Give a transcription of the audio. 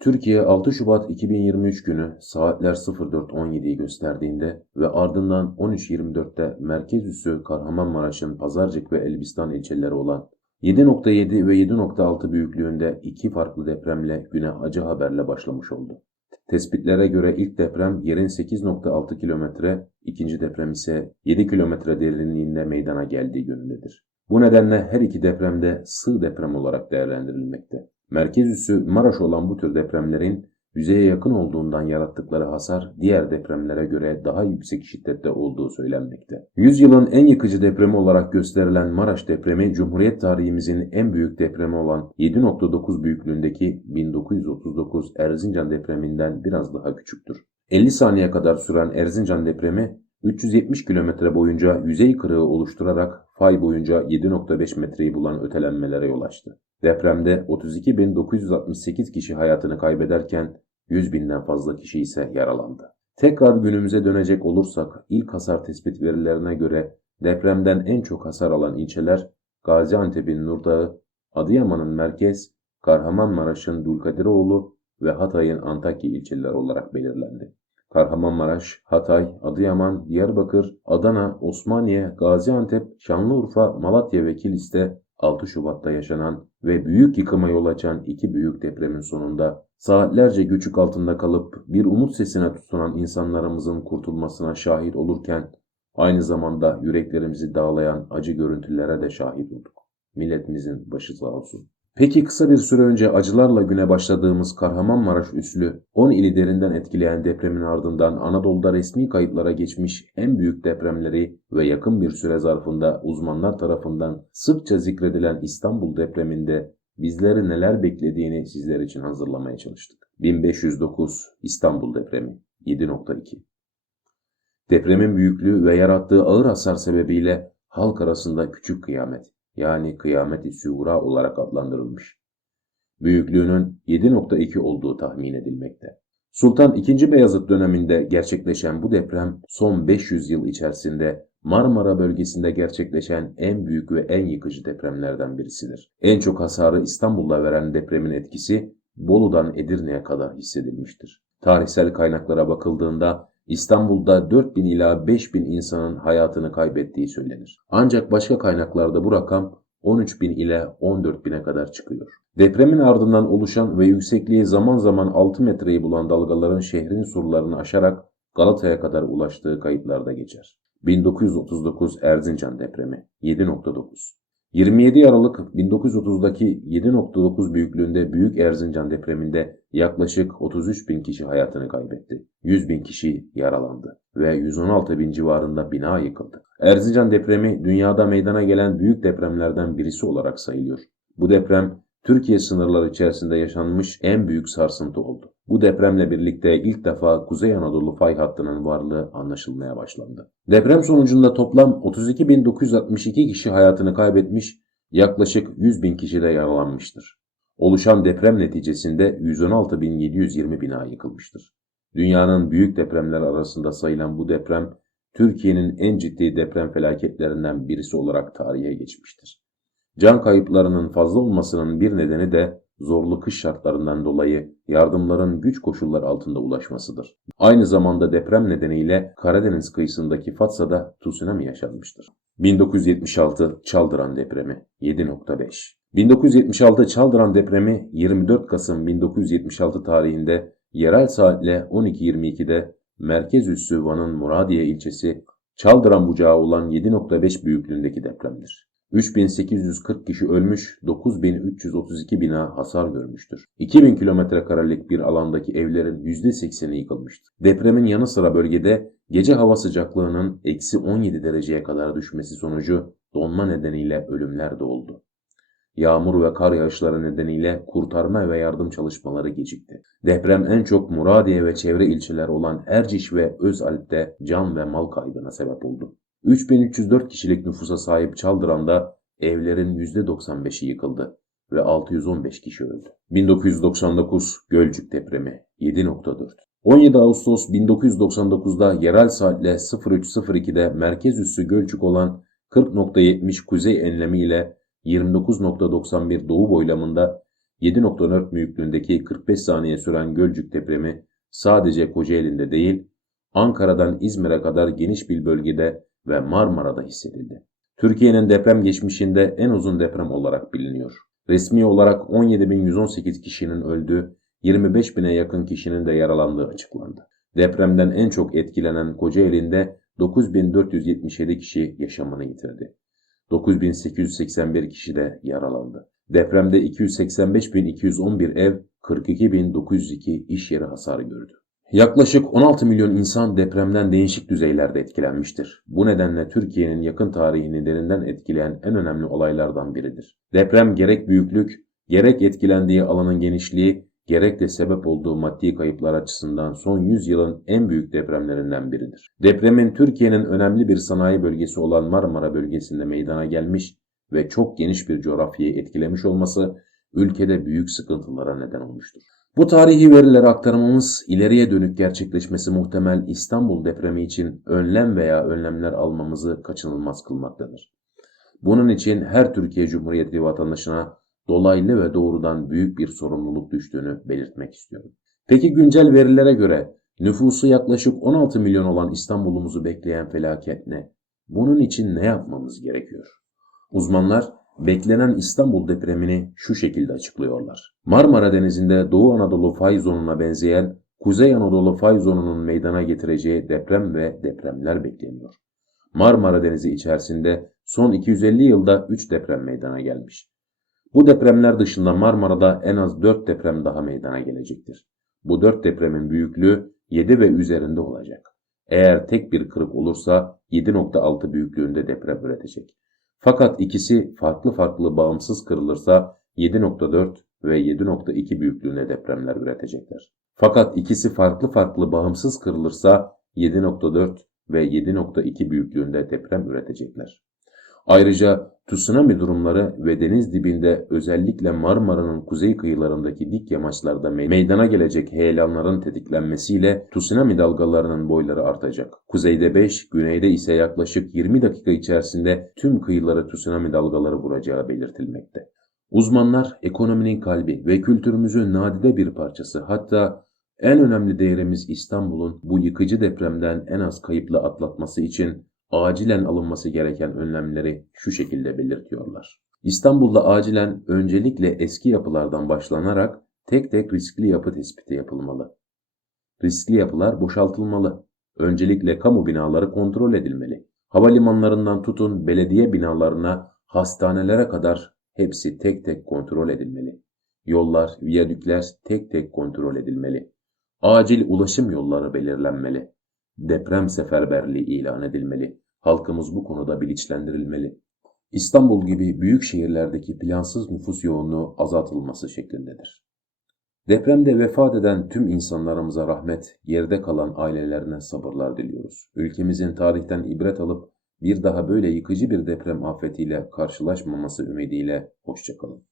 Türkiye 6 Şubat 2023 günü saatler 04.17'yi gösterdiğinde ve ardından 13.24'te merkez üssü Kahramanmaraş'ın Pazarcık ve Elbistan ilçeleri olan 7.7 ve 7.6 büyüklüğünde iki farklı depremle güne acı haberle başlamış oldu. Tespitlere göre ilk deprem yerin 8.6 kilometre, ikinci deprem ise 7 kilometre derinliğinde meydana geldiği yönündedir. Bu nedenle her iki depremde sığ deprem olarak değerlendirilmekte. Merkez üssü Maraş olan bu tür depremlerin yüzeye yakın olduğundan yarattıkları hasar diğer depremlere göre daha yüksek şiddette olduğu söylenmekte. Yüzyılın en yıkıcı depremi olarak gösterilen Maraş depremi Cumhuriyet tarihimizin en büyük depremi olan 7.9 büyüklüğündeki 1939 Erzincan depreminden biraz daha küçüktür. 50 saniye kadar süren Erzincan depremi 370 kilometre boyunca yüzey kırığı oluşturarak fay boyunca 7.5 metreyi bulan ötelenmelere yol açtı. Depremde 32.968 kişi hayatını kaybederken 100 binden fazla kişi ise yaralandı. Tekrar günümüze dönecek olursak ilk hasar tespit verilerine göre depremden en çok hasar alan ilçeler Gaziantep'in Nurdağı, Adıyaman'ın merkez, Kahramanmaraş'ın Dulkadiroğlu ve Hatay'ın Antakya ilçeleri olarak belirlendi. Kahramanmaraş, Hatay, Adıyaman, Diyarbakır, Adana, Osmaniye, Gaziantep, Şanlıurfa, Malatya ve Kilis'te 6 Şubat'ta yaşanan ve büyük yıkıma yol açan iki büyük depremin sonunda saatlerce göçük altında kalıp bir umut sesine tutunan insanlarımızın kurtulmasına şahit olurken aynı zamanda yüreklerimizi dağlayan acı görüntülere de şahit olduk. Milletimizin başı sağ olsun. Peki kısa bir süre önce acılarla güne başladığımız Kahramanmaraş üslü 10 ili derinden etkileyen depremin ardından Anadolu'da resmi kayıtlara geçmiş en büyük depremleri ve yakın bir süre zarfında uzmanlar tarafından sıkça zikredilen İstanbul depreminde bizleri neler beklediğini sizler için hazırlamaya çalıştık. 1509 İstanbul depremi 7.2 Depremin büyüklüğü ve yarattığı ağır hasar sebebiyle halk arasında küçük kıyamet yani kıyamet-i süğra olarak adlandırılmış. Büyüklüğünün 7.2 olduğu tahmin edilmekte. Sultan II. Beyazıt döneminde gerçekleşen bu deprem son 500 yıl içerisinde Marmara bölgesinde gerçekleşen en büyük ve en yıkıcı depremlerden birisidir. En çok hasarı İstanbul'da veren depremin etkisi Bolu'dan Edirne'ye kadar hissedilmiştir. Tarihsel kaynaklara bakıldığında İstanbul'da 4000 ila 5000 insanın hayatını kaybettiği söylenir. Ancak başka kaynaklarda bu rakam 13.000 ile 14.000'e kadar çıkıyor. Depremin ardından oluşan ve yüksekliği zaman zaman 6 metreyi bulan dalgaların şehrin surlarını aşarak Galata'ya kadar ulaştığı kayıtlarda geçer. 1939 Erzincan depremi 7.9 27 Aralık 1930'daki 7.9 büyüklüğünde Büyük Erzincan depreminde yaklaşık 33 bin kişi hayatını kaybetti. 100 bin kişi yaralandı ve 116 bin civarında bina yıkıldı. Erzincan depremi dünyada meydana gelen büyük depremlerden birisi olarak sayılıyor. Bu deprem Türkiye sınırları içerisinde yaşanmış en büyük sarsıntı oldu. Bu depremle birlikte ilk defa Kuzey Anadolu fay hattının varlığı anlaşılmaya başlandı. Deprem sonucunda toplam 32.962 kişi hayatını kaybetmiş, yaklaşık 100.000 kişi de yaralanmıştır. Oluşan deprem neticesinde 116.720 bina yıkılmıştır. Dünyanın büyük depremler arasında sayılan bu deprem, Türkiye'nin en ciddi deprem felaketlerinden birisi olarak tarihe geçmiştir. Can kayıplarının fazla olmasının bir nedeni de zorlu kış şartlarından dolayı yardımların güç koşullar altında ulaşmasıdır. Aynı zamanda deprem nedeniyle Karadeniz kıyısındaki Fatsa'da tsunami yaşanmıştır. 1976 Çaldıran depremi 7.5 1976 Çaldıran depremi 24 Kasım 1976 tarihinde yerel saatle 12.22'de merkez üssü Van'ın Muradiye ilçesi Çaldıran bucağı olan 7.5 büyüklüğündeki depremdir. 3840 kişi ölmüş, 9332 bina hasar görmüştür. 2000 kilometre karelik bir alandaki evlerin %80'i yıkılmıştır. Depremin yanı sıra bölgede gece hava sıcaklığının eksi 17 dereceye kadar düşmesi sonucu donma nedeniyle ölümler de oldu. Yağmur ve kar yağışları nedeniyle kurtarma ve yardım çalışmaları gecikti. Deprem en çok Muradiye ve çevre ilçeler olan Erciş ve Özalp'te can ve mal kaybına sebep oldu. 3304 kişilik nüfusa sahip Çaldıran'da evlerin %95'i yıkıldı ve 615 kişi öldü. 1999 Gölcük depremi 7.4 17 Ağustos 1999'da yerel saatle 03.02'de merkez üssü Gölcük olan 40.70 kuzey enlemi ile 29.91 doğu boylamında 7.4 büyüklüğündeki 45 saniye süren Gölcük depremi sadece Kocaeli'nde değil, Ankara'dan İzmir'e kadar geniş bir bölgede ve Marmara'da hissedildi. Türkiye'nin deprem geçmişinde en uzun deprem olarak biliniyor. Resmi olarak 17.118 kişinin öldüğü, 25.000'e yakın kişinin de yaralandığı açıklandı. Depremden en çok etkilenen Kocaeli'nde 9.477 kişi yaşamını yitirdi. 9.881 kişi de yaralandı. Depremde 285.211 ev, 42.902 iş yeri hasar gördü. Yaklaşık 16 milyon insan depremden değişik düzeylerde etkilenmiştir. Bu nedenle Türkiye'nin yakın tarihini derinden etkileyen en önemli olaylardan biridir. Deprem gerek büyüklük, gerek etkilendiği alanın genişliği, gerek de sebep olduğu maddi kayıplar açısından son 100 yılın en büyük depremlerinden biridir. Depremin Türkiye'nin önemli bir sanayi bölgesi olan Marmara bölgesinde meydana gelmiş ve çok geniş bir coğrafyayı etkilemiş olması ülkede büyük sıkıntılara neden olmuştur. Bu tarihi verileri aktarmamız ileriye dönük gerçekleşmesi muhtemel İstanbul depremi için önlem veya önlemler almamızı kaçınılmaz kılmaktadır. Bunun için her Türkiye Cumhuriyeti vatandaşına dolaylı ve doğrudan büyük bir sorumluluk düştüğünü belirtmek istiyorum. Peki güncel verilere göre nüfusu yaklaşık 16 milyon olan İstanbul'umuzu bekleyen felaket ne? Bunun için ne yapmamız gerekiyor? Uzmanlar beklenen İstanbul depremini şu şekilde açıklıyorlar. Marmara Denizi'nde Doğu Anadolu fay zonuna benzeyen Kuzey Anadolu fay zonunun meydana getireceği deprem ve depremler bekleniyor. Marmara Denizi içerisinde son 250 yılda 3 deprem meydana gelmiş. Bu depremler dışında Marmara'da en az 4 deprem daha meydana gelecektir. Bu 4 depremin büyüklüğü 7 ve üzerinde olacak. Eğer tek bir kırık olursa 7.6 büyüklüğünde deprem üretecek. Fakat ikisi farklı farklı bağımsız kırılırsa 7.4 ve 7.2 büyüklüğünde depremler üretecekler. Fakat ikisi farklı farklı bağımsız kırılırsa 7.4 ve 7.2 büyüklüğünde deprem üretecekler. Ayrıca tsunami durumları ve deniz dibinde özellikle Marmara'nın kuzey kıyılarındaki dik yamaçlarda meydana gelecek heyelanların tetiklenmesiyle tsunami dalgalarının boyları artacak. Kuzeyde 5, güneyde ise yaklaşık 20 dakika içerisinde tüm kıyıları tsunami dalgaları vuracağı belirtilmekte. Uzmanlar ekonominin kalbi ve kültürümüzün nadide bir parçası hatta en önemli değerimiz İstanbul'un bu yıkıcı depremden en az kayıpla atlatması için acilen alınması gereken önlemleri şu şekilde belirtiyorlar. İstanbul'da acilen öncelikle eski yapılardan başlanarak tek tek riskli yapı tespiti yapılmalı. Riskli yapılar boşaltılmalı. Öncelikle kamu binaları kontrol edilmeli. Havalimanlarından tutun belediye binalarına, hastanelere kadar hepsi tek tek kontrol edilmeli. Yollar, viyadükler tek tek kontrol edilmeli. Acil ulaşım yolları belirlenmeli deprem seferberliği ilan edilmeli. Halkımız bu konuda bilinçlendirilmeli. İstanbul gibi büyük şehirlerdeki plansız nüfus yoğunluğu azaltılması şeklindedir. Depremde vefat eden tüm insanlarımıza rahmet, yerde kalan ailelerine sabırlar diliyoruz. Ülkemizin tarihten ibret alıp bir daha böyle yıkıcı bir deprem afetiyle karşılaşmaması ümidiyle hoşçakalın.